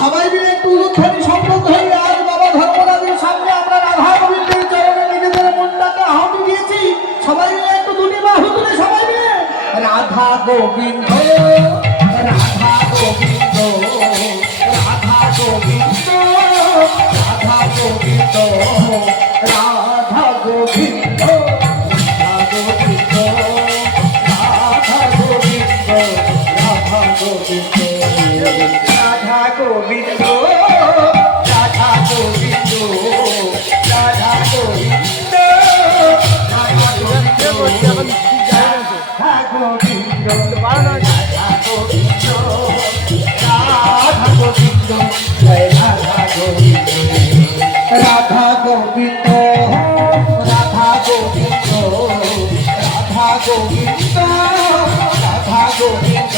সবাই মিলে একটু উলুধ্বনি সম্পন্ন হয়ে আজ বাবা ধর্মরাজের সামনে আমরা রাধা গোবিন্দের চরণে নিজেদের মনটাকে আহত দিয়েছি। সবাই মিলে একটু দুটি বাহু তুলে সবাই মিলে। রাধা গোবিন্দ রাধা গোবিন্দ রাধা গোবিন্দ রাধা গোবিন্দ রাধা গোবিন্দ রাধা গোবিন্দ রাধা গোবিন্দ।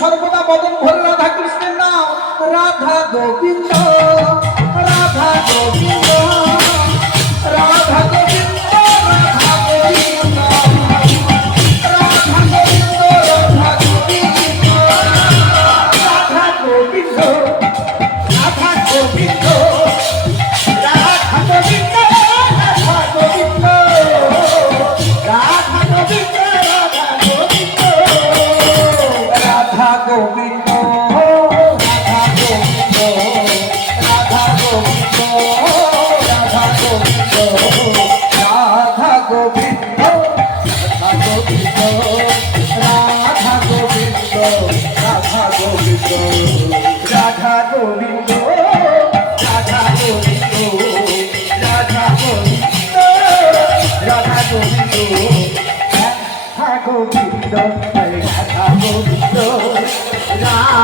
সর্বদা বদন ভরে রাধা কৃষ্ণের নাম। রাধা গোবিন্দ রাধা গোবিন্দ।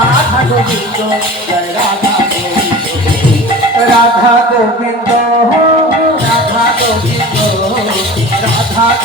রাধা গোবিন্দ রাধা গোবিন্দ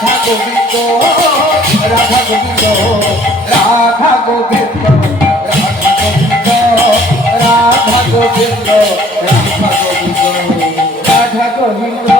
রাধা গোবিন্দ রাধা গোবিন্দ রাধা গোবিন্দ রাধা গোবিন্দ রাধা গোবিন্দ রাধা গোবিন্দ। রাধা গোবিন্দ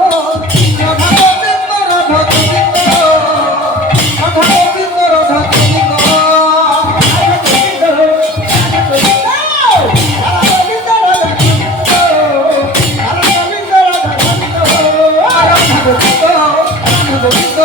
Obrigado.